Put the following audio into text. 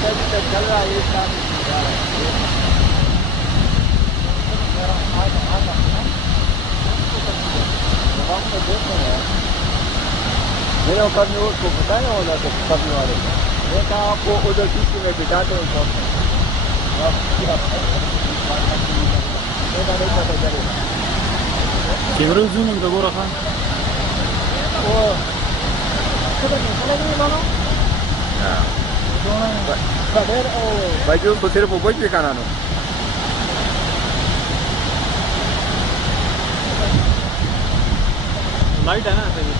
चल रहा है एक काम मेरे कभी उसको बताया होगा तो कभी वाले मैं कहा आपको उधर किसी में बिठाते हैं कौन Siempre zoom untuk gua kan? Oh, baju kusir bubuk di kanan. Light है ना